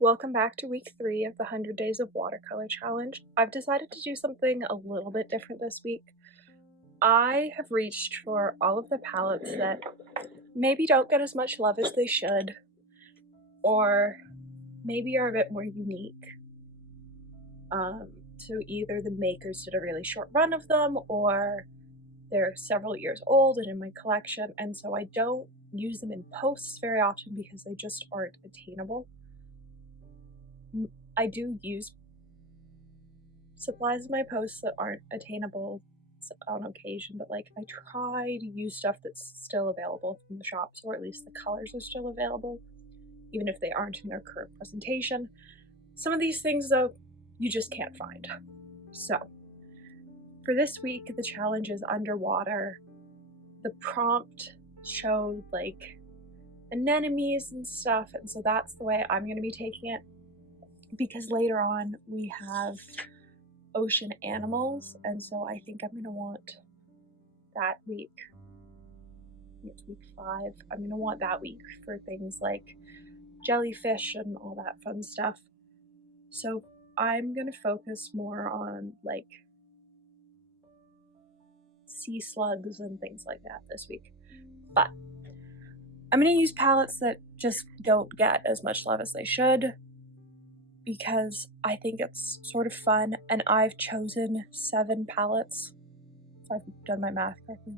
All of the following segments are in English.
Welcome back to week 3 of the 100 Days of Watercolor Challenge. I've decided to do something a little bit different this week. I have reached for all of the palettes that maybe don't get as much love as they should, or maybe are a bit more unique. So either the makers did a really short run of them, or they're several years old and in my collection, and so I don't use them in posts very often because they just aren't attainable. I do use supplies in my posts that aren't attainable on occasion, but like I try to use stuff that's still available from the shops, or at least the colors are still available, even if they aren't in their current presentation. Some of these things, though, you just can't find. So for this week, the challenge is underwater. The prompt showed like anemones and stuff, and so that's the way I'm going to be taking it, because later on we have ocean animals, and so I think I'm going to want that week, it's week 5, I'm going to want that week for things like jellyfish and all that fun stuff. So I'm going to focus more on like sea slugs and things like that this week. But I'm going to use palettes that just don't get as much love as they should, because I think it's sort of fun, and I've chosen 7 palettes, if I've done my math correctly.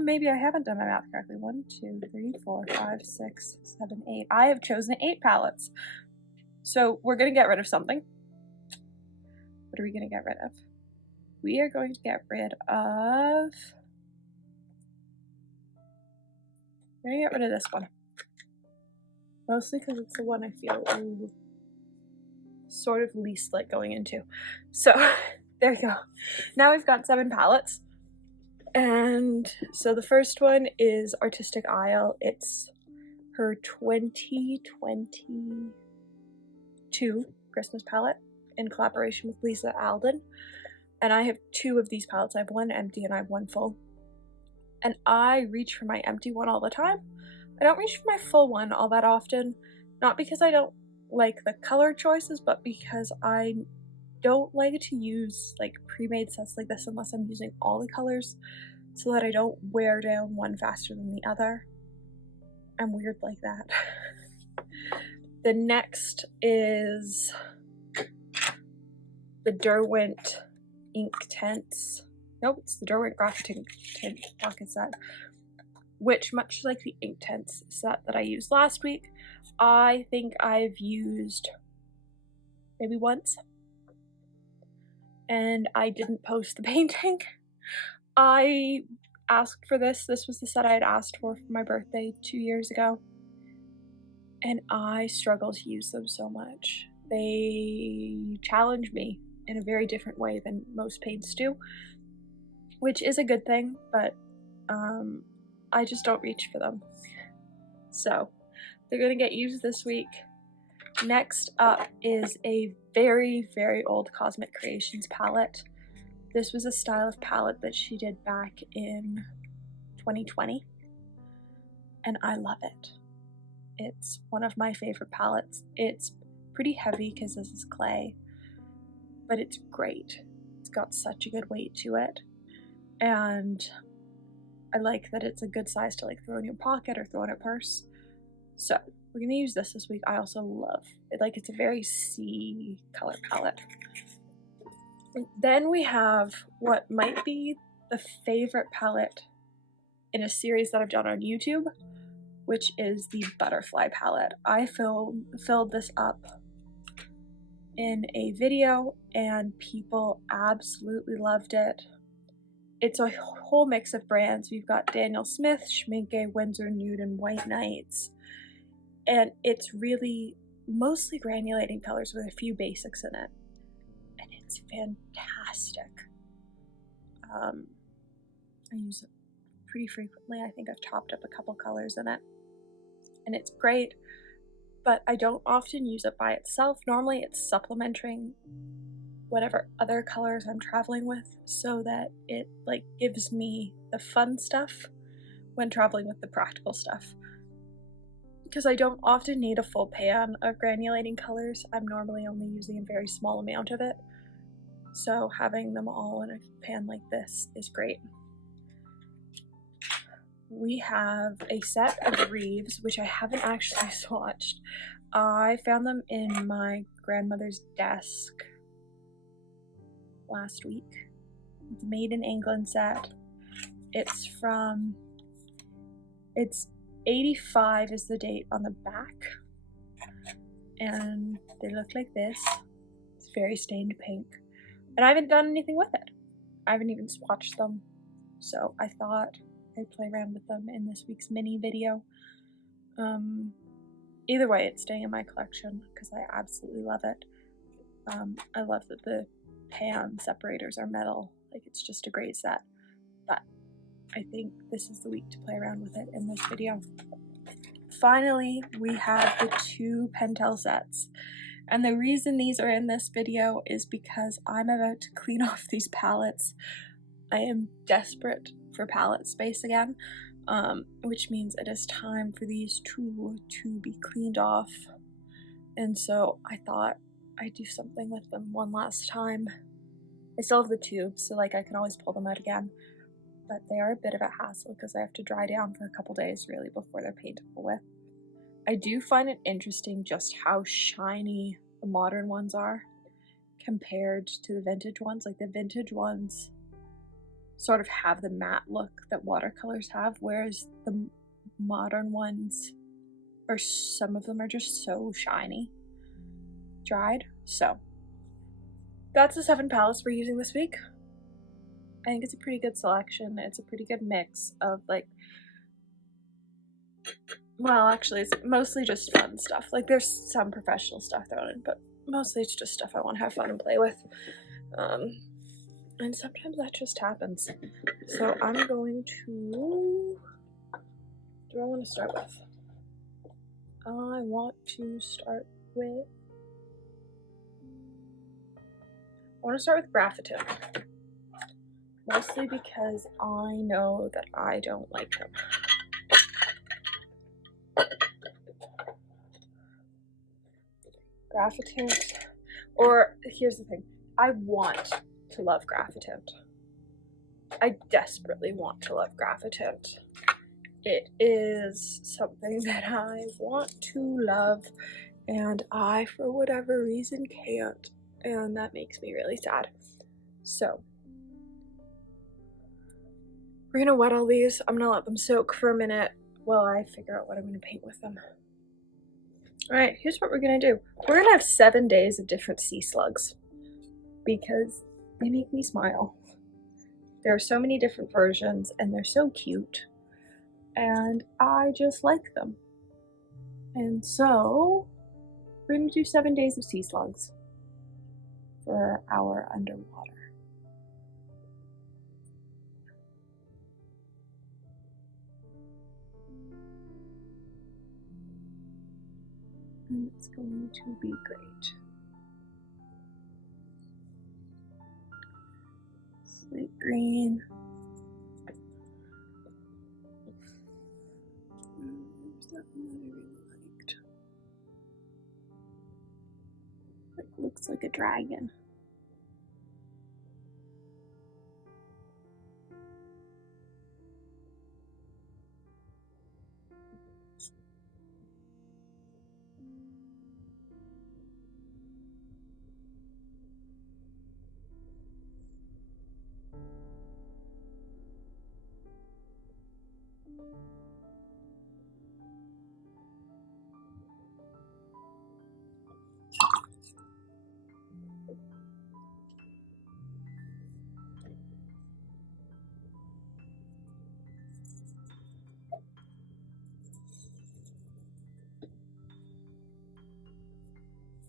Maybe I haven't done my math correctly. 1, 2, 3, 4, 5, 6, 7, 8. I have chosen 8 palettes. So we're going to get rid of something. What are we going to get rid of? We are going to get rid of... We're going to get rid of this one. Mostly because it's the one I feel sort of least like going into. So there you go. Now we've got 7 palettes. And so the first one is Artistic Isle. It's her 2022 Christmas palette in collaboration with Lisa Alden. And I have 2 of these palettes. I have one empty and I have one full. And I reach for my empty one all the time. I don't reach for my full one all that often, not because I don't like the color choices, but because I don't like to use like pre-made sets like this unless I'm using all the colors, so that I don't wear down one faster than the other. I'm weird like that. The next is the Derwent Ink Tints. Nope, it's the Derwent Graphatint tint pocket set, which, much like the ink tints set that I used last week, I think I've used maybe once, and I didn't post the painting. I asked for this. This was the set I had asked for my birthday 2 years ago, and I struggle to use them so much. They challenge me in a very different way than most paints do, which is a good thing, but I just don't reach for them. So they're going to get used this week. Next up is a very, very old Cosmic Creations palette. This was a style of palette that she did back in 2020, and I love it. It's one of my favorite palettes. It's pretty heavy because this is clay, but it's great. It's got such a good weight to it, and I like that it's a good size to like throw in your pocket or throw in a purse. So we're gonna use this week. I also love it. Like, it's a very sea color palette. And then we have what might be the favorite palette in a series that I've done on YouTube, which is the Butterfly palette. I filled this up in a video and people absolutely loved it. It's a whole mix of brands. We've got Daniel Smith, Schmincke, Winsor, Nude, and White Nights. And it's really mostly granulating colors with a few basics in it. And it's fantastic. I use it pretty frequently. I think I've topped up a couple colors in it. And it's great, but I don't often use it by itself. Normally it's supplementing whatever other colors I'm traveling with, so that it like gives me the fun stuff when traveling with the practical stuff. because I don't often need a full pan of granulating colors. I'm normally only using a very small amount of it. So having them all in a pan like this is great. We have a set of Reeves, which I haven't actually swatched. I found them in my grandmother's desk last week. It's made in England set. It's 85 is the date on the back. And they look like this. It's very stained pink. And I haven't done anything with it. I haven't even swatched them. So I thought I'd play around with them in this week's mini video. Either way, it's staying in my collection because I absolutely love it. I love that the pan separators are metal. Like, it's just a great set. But I think this is the week to play around with it in this video. Finally, we have the 2 Pentel sets. And the reason these are in this video is because I'm about to clean off these palettes. I am desperate for palette space again, which means it is time for these 2 to be cleaned off. And so I thought I'd do something with them one last time. I still have the tubes, so like I can always pull them out again, but they are a bit of a hassle because I have to dry down for a couple days really before they're paintable with. I do find it interesting just how shiny the modern ones are compared to the vintage ones. Like, the vintage ones sort of have the matte look that watercolors have, whereas the modern ones, or some of them, are just so shiny dried. So that's the 7 palettes we're using this week. I think it's a pretty good selection. It's a pretty good mix of, like, well, actually, it's mostly just fun stuff. Like, there's some professional stuff thrown in, but mostly it's just stuff I want to have fun and play with. And sometimes that just happens. So I'm going to... What do I want to start with? I want to start with... I want to start with Graphatint. Mostly because I know that I don't like them. Graphatint, or here's the thing, I want to love Graphatint. I desperately want to love Graphatint. It is something that I want to love, and I, for whatever reason, can't, and that makes me really sad. So we're gonna wet all these. I'm gonna let them soak for a minute while I figure out what I'm gonna paint with them. Alright, here's what we're gonna do. We're gonna have 7 days of different sea slugs because they make me smile. There are so many different versions and they're so cute, and I just like them. And so we're gonna do 7 days of sea slugs for our underwater. And it's going to be great. Slate green. There's that one that I really liked. It looks like a dragon.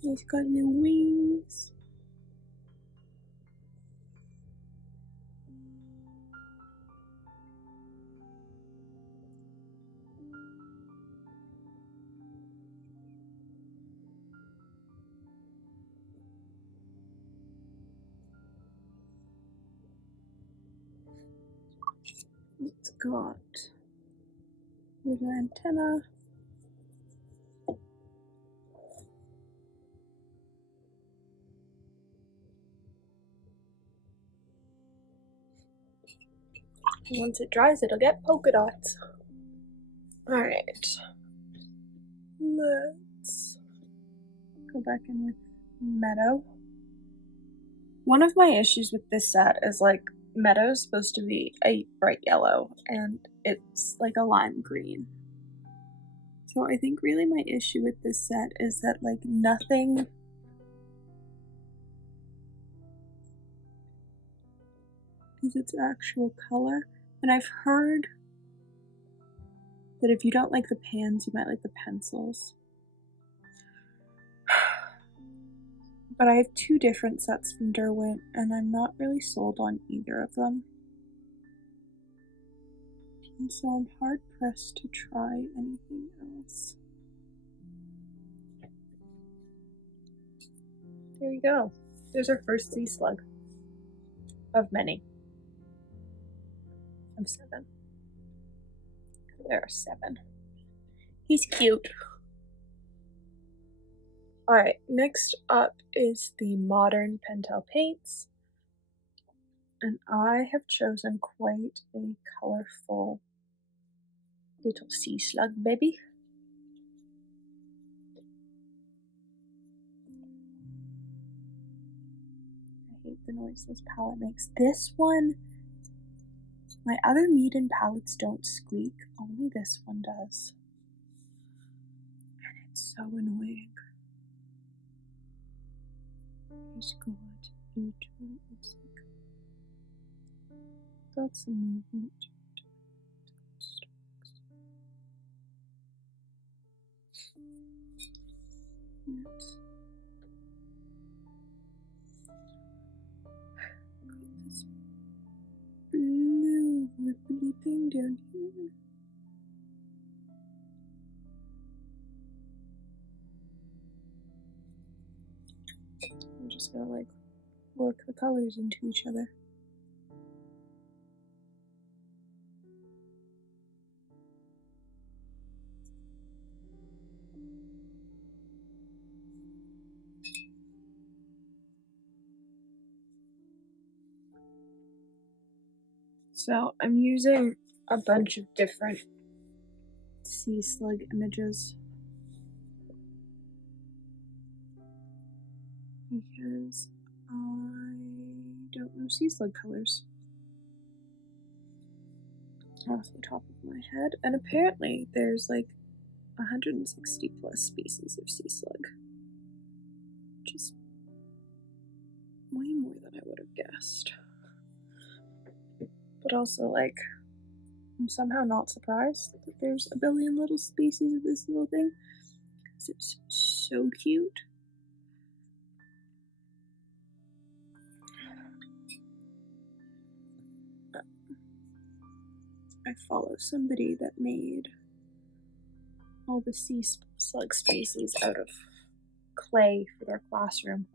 He's got little wings. It's got little antenna. Once it dries, it'll get polka dots. Alright. Let's go back in with Meadow. One of my issues with this set is, like, Meadow's supposed to be a bright yellow, and it's like a lime green. So I think really my issue with this set is that, like, nothing is its actual color. And I've heard that if you don't like the pans, you might like the pencils. But I have two different sets from Derwent, and I'm not really sold on either of them. And so I'm hard pressed to try anything else. There you go. There's our first sea slug. Of many. Of 7. There are 7. He's cute. Alright, next up is the Modern Pentel paints. And I have chosen quite a colorful little sea slug baby. I hate the noise this palette makes. This one, my other Meadow palettes don't squeak, only this one does. And it's so annoying. He's got it's like got some movement. Yes. Got this blue ribbony thing down here. I'm just gonna like work the colors into each other. So I'm using a bunch of different sea slug images because I don't know sea slug colors off the top of my head, and apparently there's like 160 plus species of sea slug, which is way more than I would have guessed. But also, like, I'm somehow not surprised that there's a billion little species of this little thing, because it's so cute. I follow somebody that made all the sea slug species out of clay for their classroom.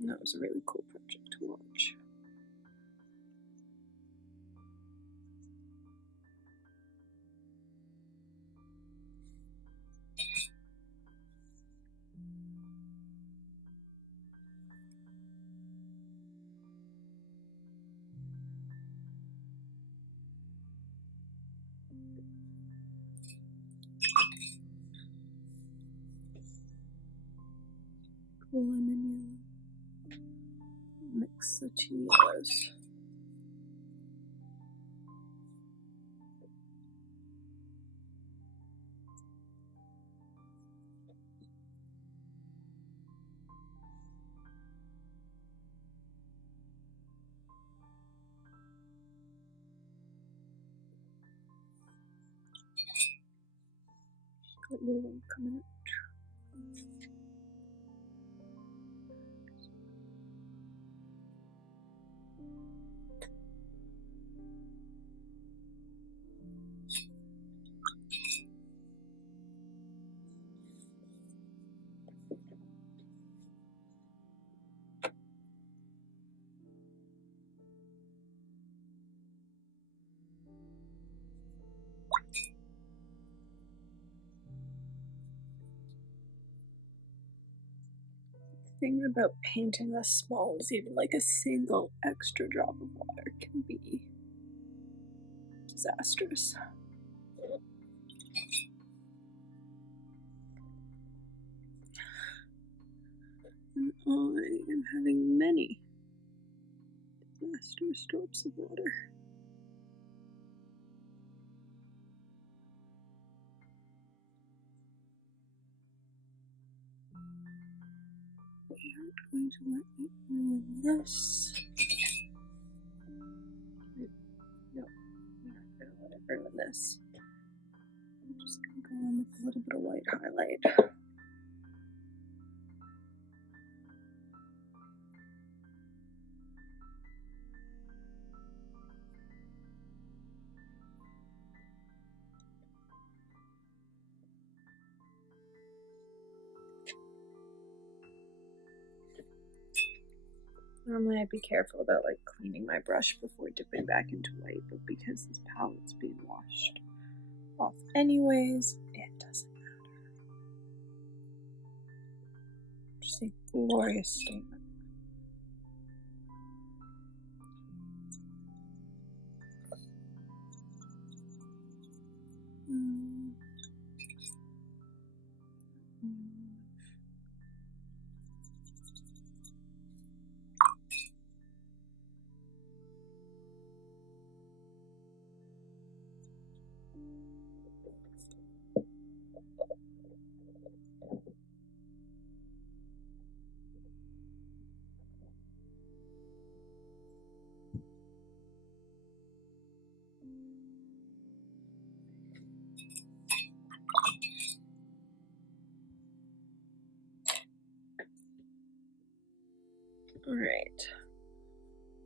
And that was a really cool project to watch. Lemon yellow. Mix the two yellows. Got yellow coming out. The thing about painting this small is even like a single extra drop of water can be disastrous. And I am having many disastrous drops of water. We aren't going to let it ruin this. No, we're not going to let it ruin this. I'm just going to go in with a little bit of white highlight. Normally I'd be careful about like cleaning my brush before dipping back into white, but because this palette's being washed off anyways, it doesn't matter. Just a glorious statement. Alright,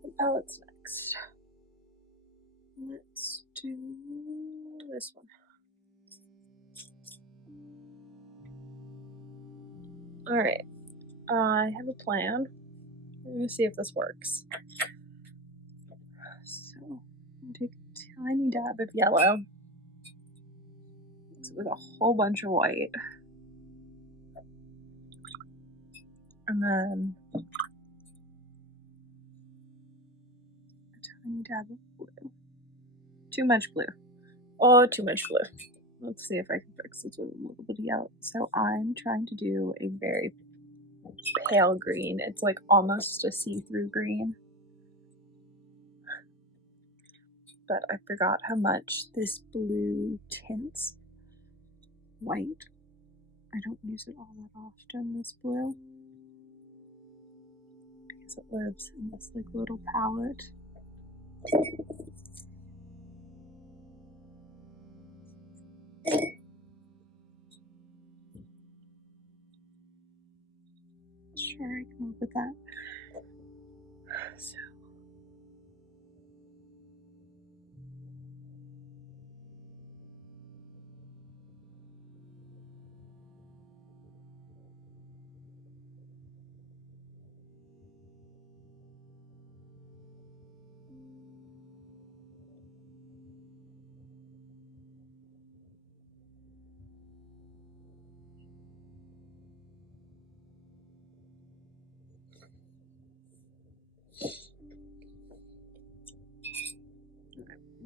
the palette's next. Let's do this one. Alright, I have a plan. We're going to see if this works. So, I'm going to take a tiny dab of yellow, mix it with a whole bunch of white, and then a tiny dab of blue. Too much blue. Oh, too much blue. Let's see if I can fix this with a little bit of yellow. So I'm trying to do a very pale green. It's like almost a see-through green. But I forgot how much this blue tints white. I don't use it all that often, this blue, because it lives in this like little palette. Sure, I can live with that. So.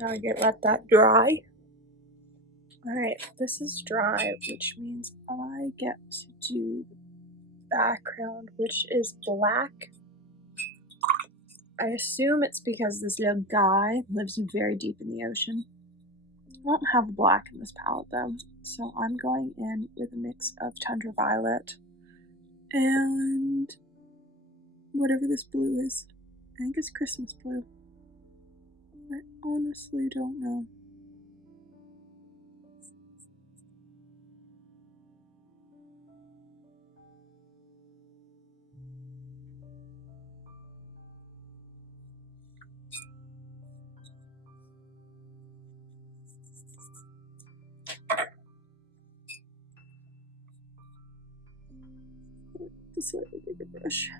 Now I get let that dry. Alright, this is dry, which means I get to do the background, which is black. I assume it's because this little guy lives very deep in the ocean. I don't have black in this palette though, so I'm going in with a mix of Tundra Violet and whatever this blue is. I think it's Christmas blue. I honestly don't know. A slightly bigger brush.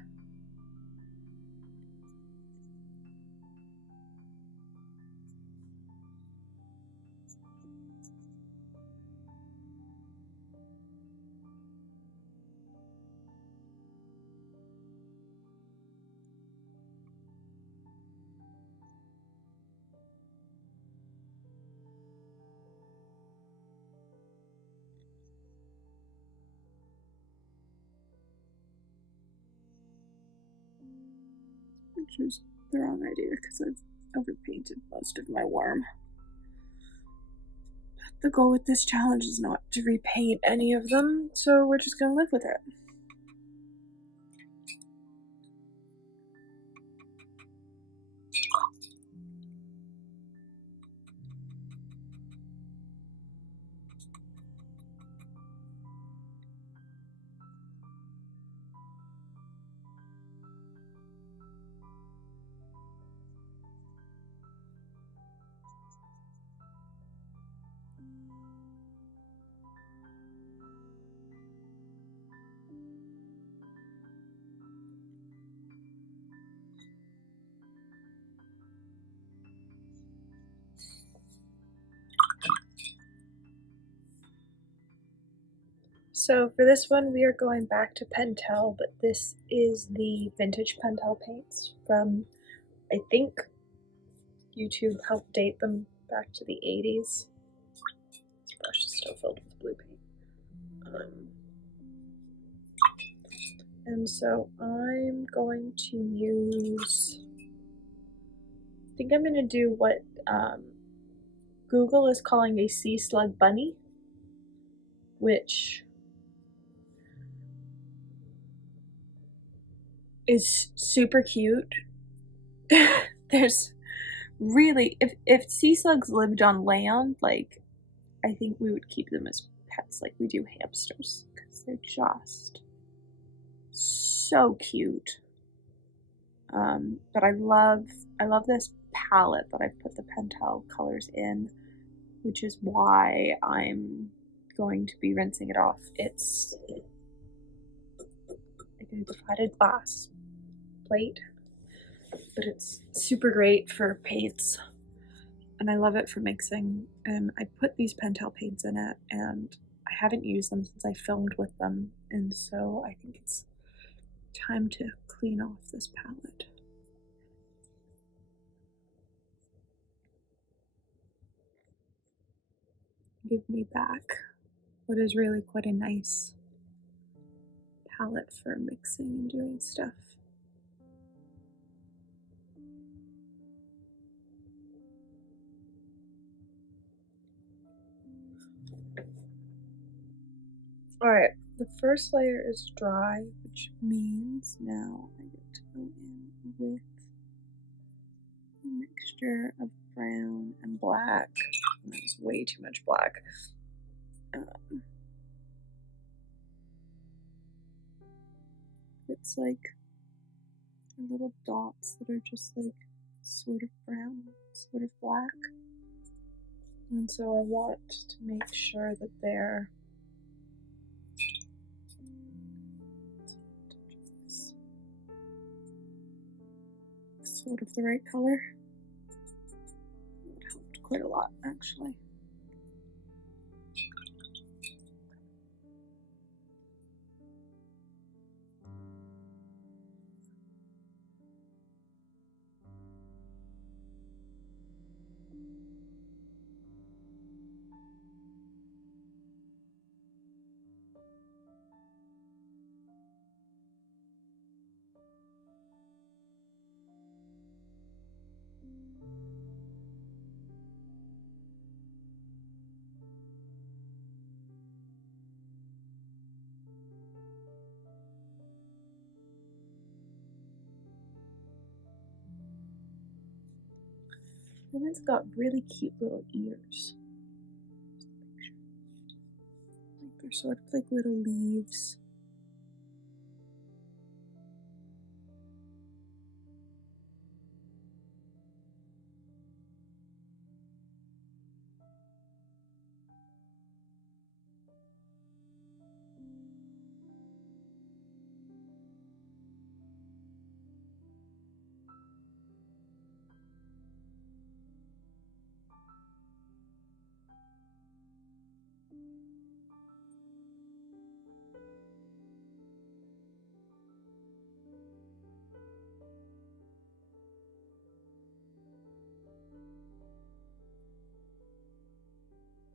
which was the wrong idea because I've overpainted most of my worm. But the goal with this challenge is not to repaint any of them, so we're just gonna live with it. So for this one, we are going back to Pentel, but this is the vintage Pentel paints from, I think, YouTube helped date them back to the 80s. This brush is still filled with blue paint. And so I'm going to use, I think I'm going to do what Google is calling a sea slug bunny, which is super cute. There's really, if sea slugs lived on land, like, I think we would keep them as pets like we do hamsters, because they're just so cute. But I love this palette that I've put the Pentel colors in, which is why I'm going to be rinsing it off. It's like a divided glass plate, but it's super great for paints, and I love it for mixing. And I put these Pentel paints in it, and I haven't used them since I filmed with them, and so I think it's time to clean off this palette. Give me back what is really quite a nice palette for mixing and doing stuff. Alright, the first layer is dry, which means now I get to go in with a mixture of brown and black. That's way too much black. It's like little dots that are just like sort of brown, sort of black. And so I want to make sure that they're sort of the right color. It helped quite a lot, actually. And it's got really cute little ears. Like they're sort of like little leaves.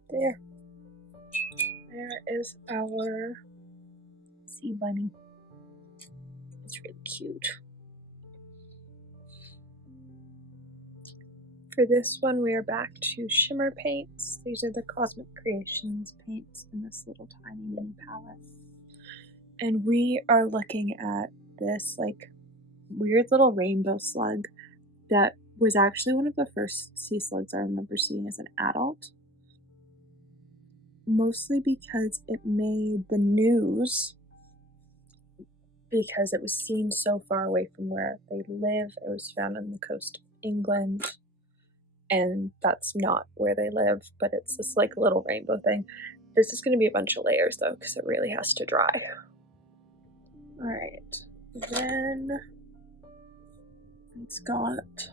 There. There is our sea bunny. It's really cute. For this one, we are back to shimmer paints. These are the Cosmic Creations paints in this little tiny mini palette. And we are looking at this like weird little rainbow slug that was actually one of the first sea slugs I remember seeing as an adult. Mostly because it made the news because it was seen so far away from where they live. It was found on the coast of England, and that's not where they live, but it's this like little rainbow thing. This is going to be a bunch of layers though, because it really has to dry. All right, then it's got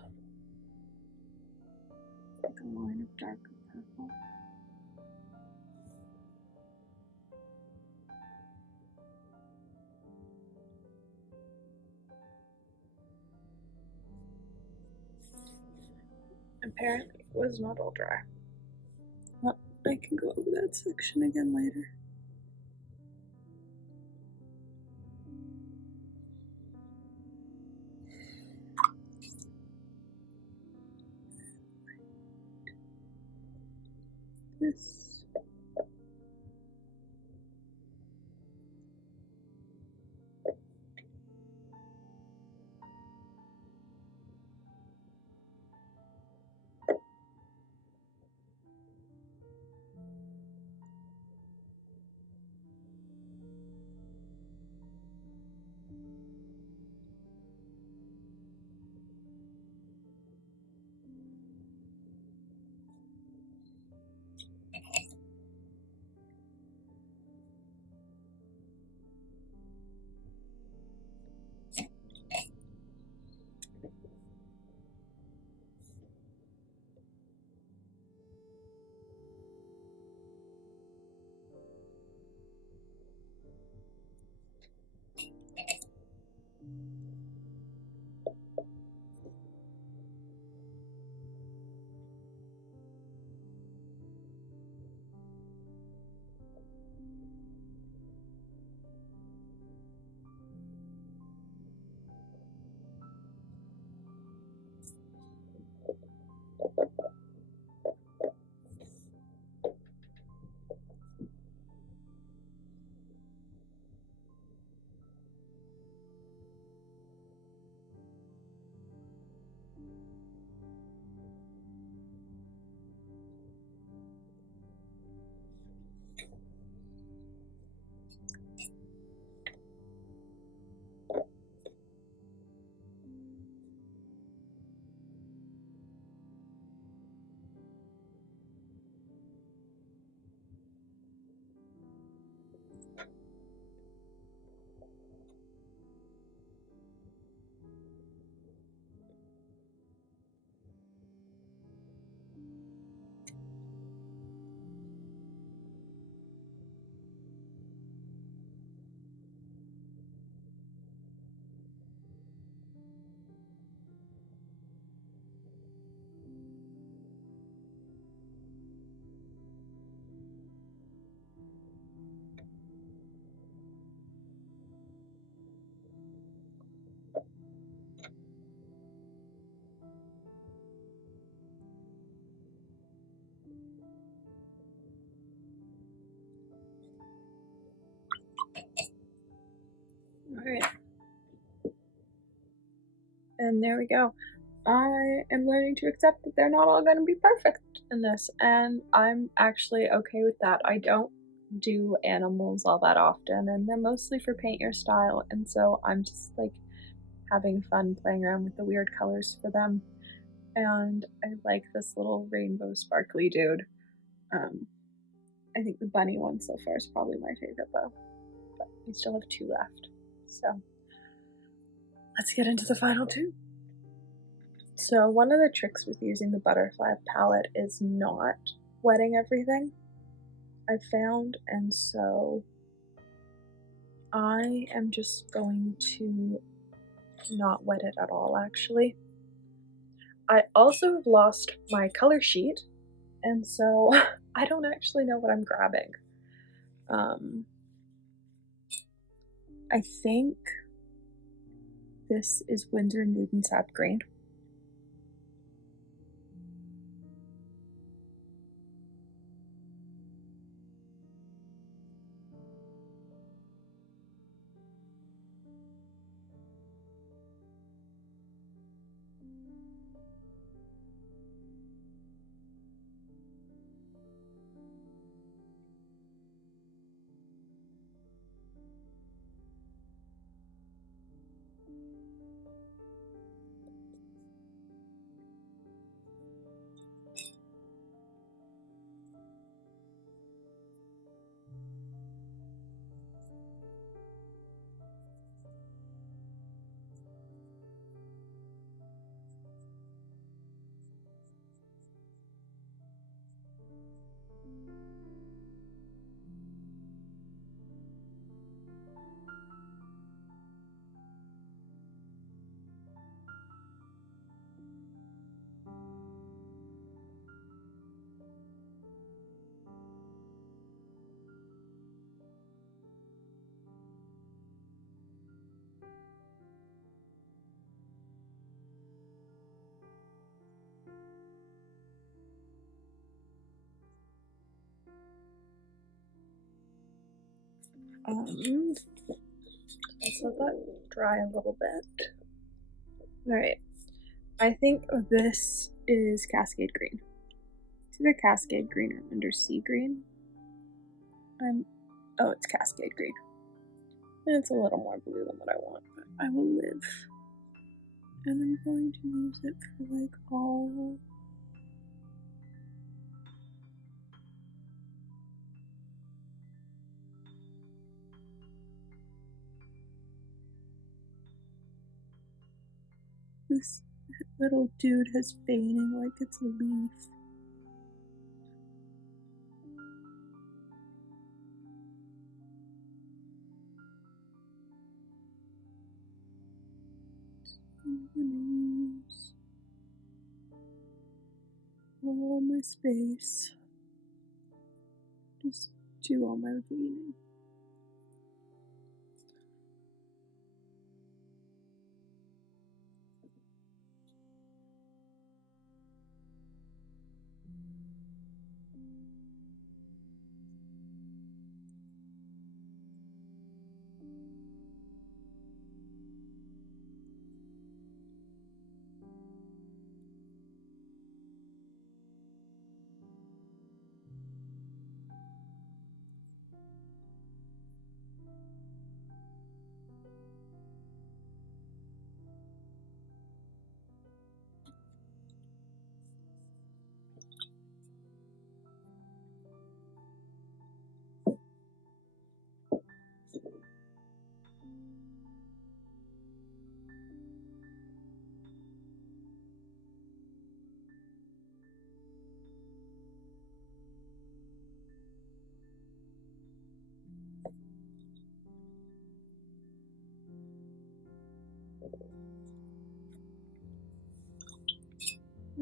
like a line of darker purple. Apparently it was not all dry. Well, I can go over that section again later. This. Alright. And there we go. I am learning to accept that they're not all going to be perfect in this, and I'm actually okay with that. I don't do animals all that often, and they're mostly for paint your style, and so I'm just like having fun playing around with the weird colors for them. And I like this little rainbow sparkly dude. I think the bunny one so far is probably my favorite though, but we still have 2 left. So let's get into the final 2. So one of the tricks with using the butterfly palette is not wetting everything, I've found, and so I am just going to not wet it at all actually. I also have lost my color sheet, and so I don't actually know what I'm grabbing. I think this is Winsor Nude and Sap Green. Let's let that dry a little bit. Alright, I think this is Cascade Green. It's either Cascade Green or Undersea Green. Oh, it's Cascade Green. And it's a little more blue than what I want, but I will live. And I'm going to use it for like all... This little dude has veining like it's a leaf. I'm gonna use all my space. Just do all my veining.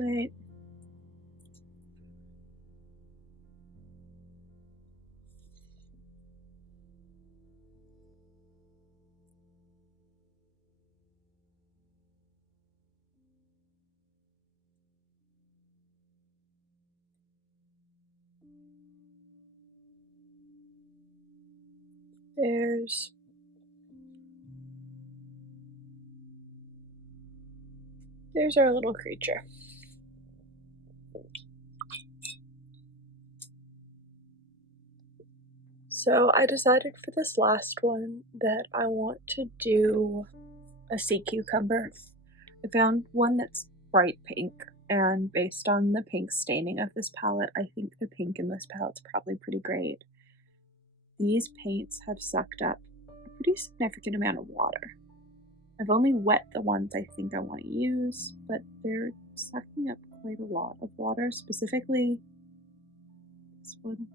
Right. There's our little creature. So I decided for this last one that I want to do a sea cucumber. I found one that's bright pink, and based on the pink staining of this palette, I think the pink in this palette's probably pretty great. These paints have sucked up a pretty significant amount of water. I've only wet the ones I think I want to use, but they're sucking up quite a lot of water, specifically this one,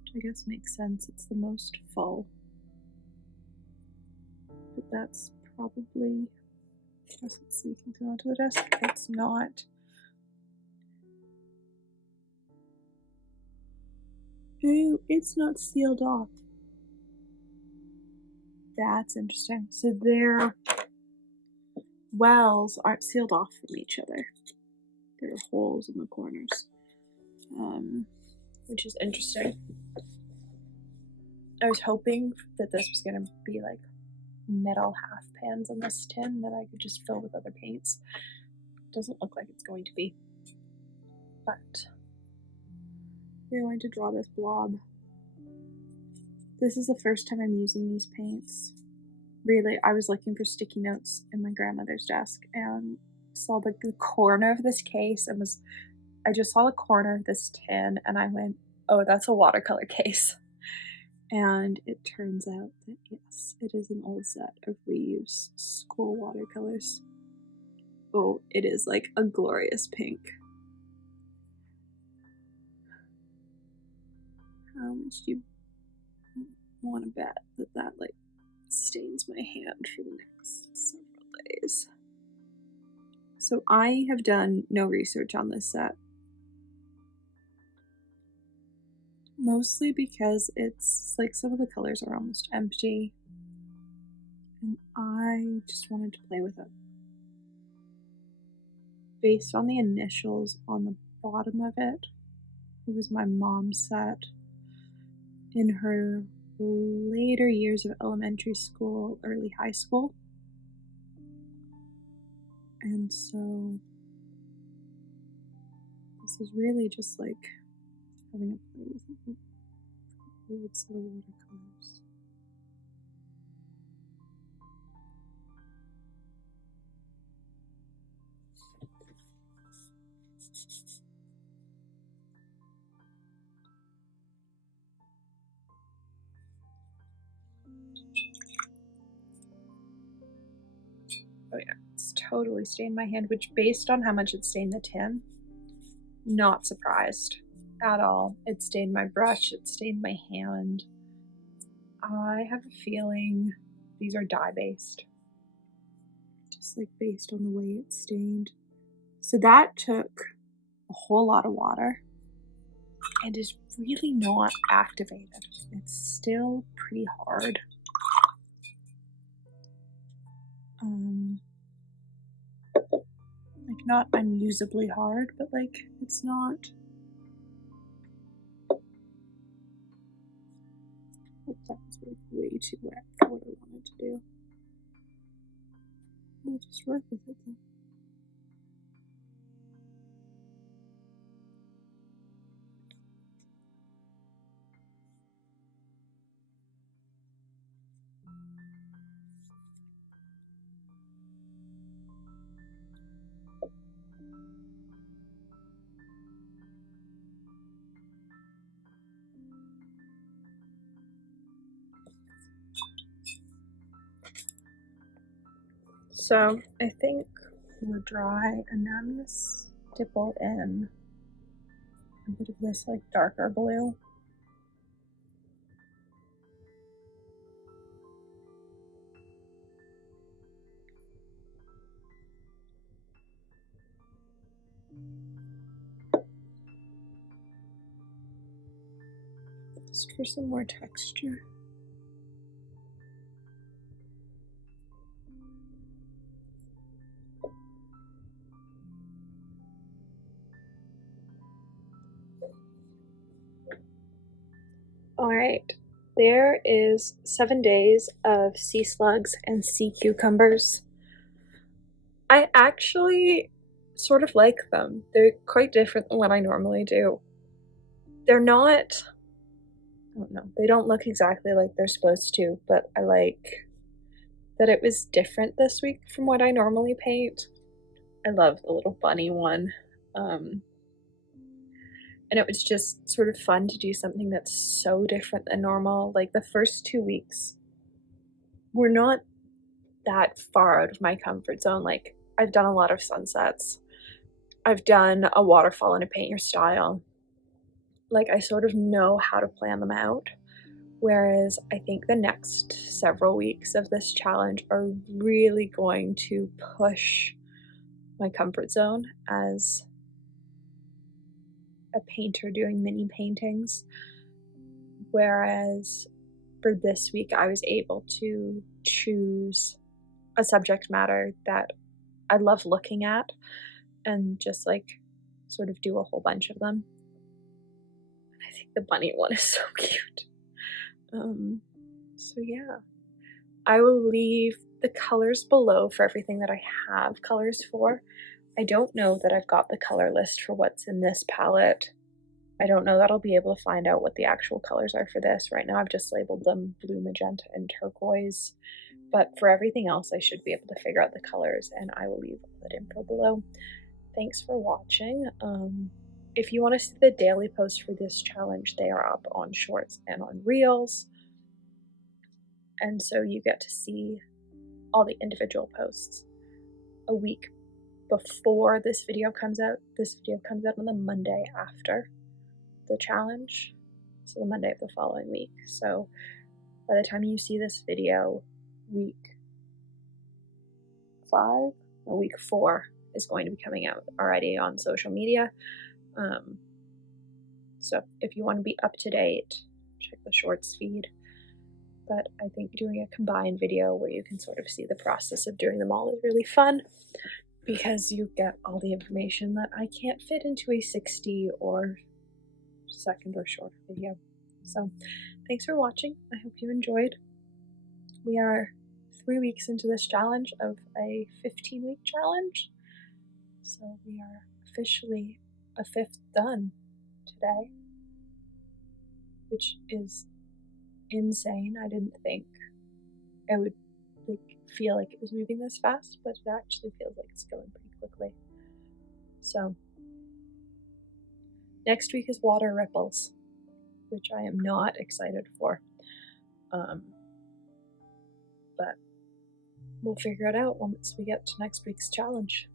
which I guess makes sense. It's the most full. But that's probably... Let's see, we can go onto the desk. It's not. Oh, it's not sealed off. That's interesting. So their wells aren't sealed off from each other. There are holes in the corners, which is interesting. I was hoping that this was going to be like metal half pans in this tin that I could just fill with other paints. Doesn't look like it's going to be. But we're going to draw this blob. This is the first time I'm using these paints. Really, I was looking for sticky notes in my grandmother's desk and saw the corner of this case and I just saw the corner of this tin and I went, oh, that's a watercolor case. And it turns out that yes, it is an old set of Reeves school watercolors. Oh, it is like a glorious pink. How much do you want to bet that like stains my hand for the next several days? So I have done no research on this set. Mostly because it's like some of the colors are almost empty. And I just wanted to play with it. Based on the initials on the bottom of it, it was my mom's set in her later years of elementary school, early high school. And so this is really just like having a play with an old set of watercolors. Oh yeah, it's totally stained my hand, which based on how much it stained the tin, not surprised at all. It stained my brush, it stained my hand. I have a feeling these are dye-based. Just like based on the way it's stained. So that took a whole lot of water and is really not activated. It's still pretty hard. Like not unusably hard, but like it's not. Oh, that was like way too wet for what I wanted to do. I'll just work with it then. So I think we're dry, and now I'm just dipple in a bit of this like darker blue. Just for some more texture. All right, there is 7 days of sea slugs and sea cucumbers. I actually sort of like them. They're quite different than what I normally do. They're not, I don't know, they don't look exactly like they're supposed to, but I like that it was different this week from what I normally paint. I love the little bunny one. And it was just sort of fun to do something that's so different than normal. Like the first 2 weeks were not that far out of my comfort zone. Like I've done a lot of sunsets. I've done a waterfall in a paint your style. Like I sort of know how to plan them out. Whereas I think the next several weeks of this challenge are really going to push my comfort zone as a painter doing mini paintings. Whereas for this week, I was able to choose a subject matter that I love looking at and just like sort of do a whole bunch of them. I think the bunny one is so cute. So yeah, I will leave the colors below for everything that I have colors for. I don't know that I've got the color list for what's in this palette. I don't know that I'll be able to find out what the actual colors are for this. Right now I've just labeled them blue, magenta, and turquoise. But for everything else, I should be able to figure out the colors, and I will leave all that info below. Thanks for watching. If you want to see the daily posts for this challenge, they are up on Shorts and on Reels. And so you get to see all the individual posts a week before this video comes out. This video comes out on the Monday after the challenge, so the Monday of the following week. So by the time you see this video, week 4 is going to be coming out already on social media. So if you want to be up to date, check the Shorts feed. But I think doing a combined video where you can sort of see the process of doing them all is really fun, because you get all the information that I can't fit into a 60 or second or shorter video. So thanks for watching. I hope you enjoyed. We are 3 weeks into this challenge of a 15-week challenge. So we are officially a fifth done today, which is insane. I didn't think it would feel like it was moving this fast, but it actually feels like it's going pretty quickly. So next week is water ripples, which I am not excited for. But we'll figure it out once we get to next week's challenge.